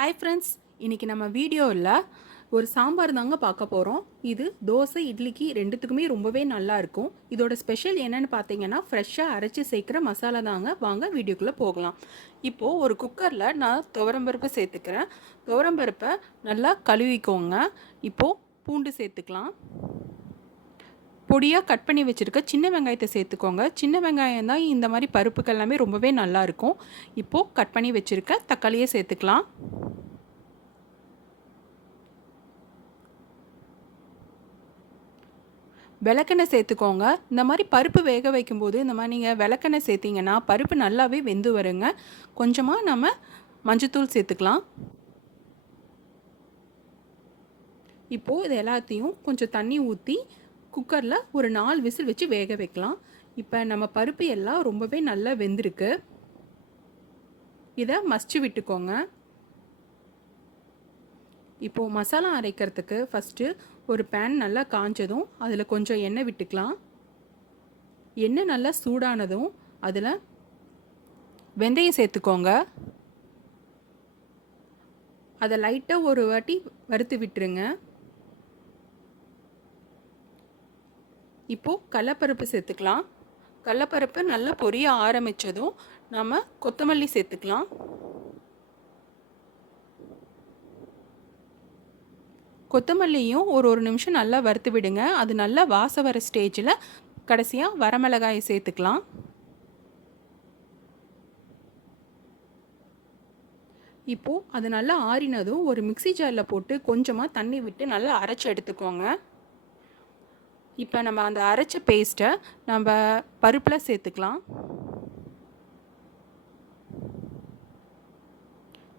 Hi friends, இன்றைக்கி நம்ம வீடியோவில் ஒரு சாம்பார் தாங்க பார்க்க போகிறோம். இது தோசை இட்லிக்கு ரெண்டுத்துக்குமே ரொம்பவே நல்லாயிருக்கும். இதோட ஸ்பெஷல் என்னென்னு பார்த்தீங்கன்னா ஃப்ரெஷ்ஷாக அரைச்சி சேர்க்குற மசாலா தாங்க. வாங்க வீடியோக்குள்ளே போகலாம். இப்போது ஒரு குக்கரில் நான் துவரம்பருப்பு சேர்த்துக்கிறேன். துவரம்பருப்பை நல்லா கழுவிக்கோங்க. இப்போது பூண்டு சேர்த்துக்கலாம். பொடியாக கட் பண்ணி வச்சுருக்க சின்ன வெங்காயத்தை சேர்த்துக்கோங்க. சின்ன வெங்காயம் தான் இந்த மாதிரி பருப்புக்கு எல்லாமே ரொம்பவே நல்லாயிருக்கும். இப்போது கட் பண்ணி வச்சுருக்க தக்காளியை சேர்த்துக்கலாம். விளக்கெண்ணெய் சேர்த்துக்கோங்க. இந்த மாதிரி பருப்பு வேக வைக்கும்போது இந்த மாதிரி நீங்கள் விளக்கெண்ணெய் சேர்த்திங்கன்னா பருப்பு நல்லாவே வெந்து வருங்க. கொஞ்சமாக நம்ம மஞ்சத்தூள் சேர்த்துக்கலாம். இப்போது இது எல்லாத்தையும் கொஞ்சம் தண்ணி ஊற்றி குக்கரில் ஒரு 4 விசில் வச்சு வேக வைக்கலாம். இப்போ நம்ம பருப்பு எல்லாம் ரொம்பவே நல்லா வெந்திருக்கு. இதை மசிச்சு விட்டுக்கோங்க. இப்போது மசாலா அரைக்கிறதுக்கு ஃபஸ்ட்டு ஒரு பேன் நல்லா காஞ்சதும் அதில் கொஞ்சம் எண்ணெய் விட்டுக்கலாம். எண்ணெய் நல்லா சூடானதும் அதில் வெந்தயம் சேர்த்துக்கோங்க. அதை லைட்டாக ஒரு வாட்டி வறுத்து விட்டுருங்க. இப்போது கடலைப்பருப்பு சேர்த்துக்கலாம். கடலைப்பருப்பு நல்லா பொரிய ஆரம்பித்ததும் நம்ம கொத்தமல்லி சேர்த்துக்கலாம். கொத்தமல்லியும் ஒரு நிமிஷம் நல்லா வறுத்து விடுங்க. அது நல்லா வாசம் வர ஸ்டேஜில் கடைசியாக வரமிளகாயை சேர்த்துக்கலாம். இப்போது அது நல்லா ஆறினதும் ஒரு மிக்ஸி ஜாரில் போட்டு கொஞ்சமாக தண்ணி விட்டு நல்லா அரைச்சி எடுத்துக்கோங்க. இப்போ நம்ம அந்த அரைச்ச பேஸ்ட்டை நம்ம பருப்பில் சேர்த்துக்கலாம்.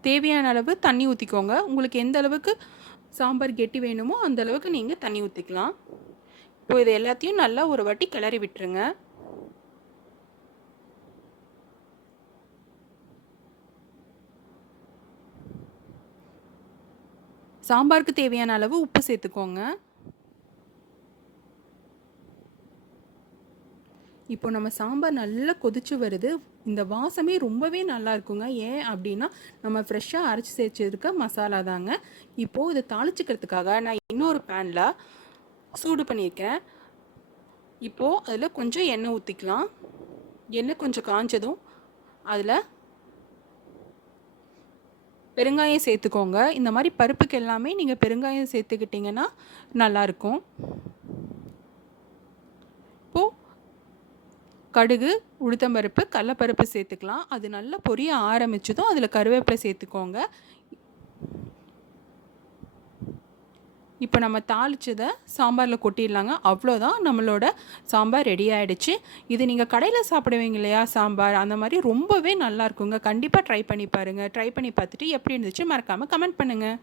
தேவையான அளவு தண்ணி ஊற்றிக்கோங்க. உங்களுக்கு எந்த அளவுக்கு சாம்பார் கெட்டி வேணுமோ அந்த அளவுக்கு நீங்கள் தண்ணி ஊற்றிக்கலாம். இப்போ இது எல்லாத்தையும் நல்லா ஒரு வாட்டி கிளறி விட்டுருங்க. சாம்பாருக்கு தேவையான அளவு உப்பு சேர்த்துக்கோங்க. இப்போ நம்ம சாம்பார் நல்லா கொதிச்சு வருது. இந்த வாசமே ரொம்பவே நல்லா இருக்குங்க. ஏன் அப்படின்னா நம்ம ஃப்ரெஷ்ஷாக அரைச்சி சேர்த்துருக்க மசாலா தாங்க. இப்போது இதை தாளிச்சிக்கிறதுக்காக நான் இன்னொரு பேனில் சூடு பண்ணியிருக்கேன். இப்போது அதில் கொஞ்சம் எண்ணெய் ஊற்றிக்கலாம். எண்ணெய் கொஞ்சம் காஞ்சதும் அதில் பெருங்காயம் சேர்த்துக்கோங்க. இந்த மாதிரி பருப்புக்கு எல்லாமே நீங்கள் பெருங்காயம் சேர்த்துக்கிட்டிங்கன்னா நல்லாயிருக்கும். இப்போது கடுகு, உளுத்தம்பருப்பு, கடலைப்பருப்பு சேர்த்துக்கலாம். அது நல்லா பொரிய ஆரம்பிச்சதும் அதில் கருவேப்பிலை சேர்த்துக்கோங்க. இப்போ நம்ம தாளிச்சதை சாம்பாரில் கொட்டிடலாங்க. அவ்வளோதான், நம்மளோட சாம்பார் ரெடி ஆகிடுச்சு. இது நீங்கள் கடையில் சாப்பிடுவீங்க இல்லையா சாம்பார், அந்த மாதிரி ரொம்பவே நல்லா இருக்குங்க. கண்டிப்பாக ட்ரை பண்ணி பாருங்கள். ட்ரை பண்ணி பார்த்துட்டு எப்படி இருந்துச்சு மறக்காமல் கமெண்ட் பண்ணுங்கள்.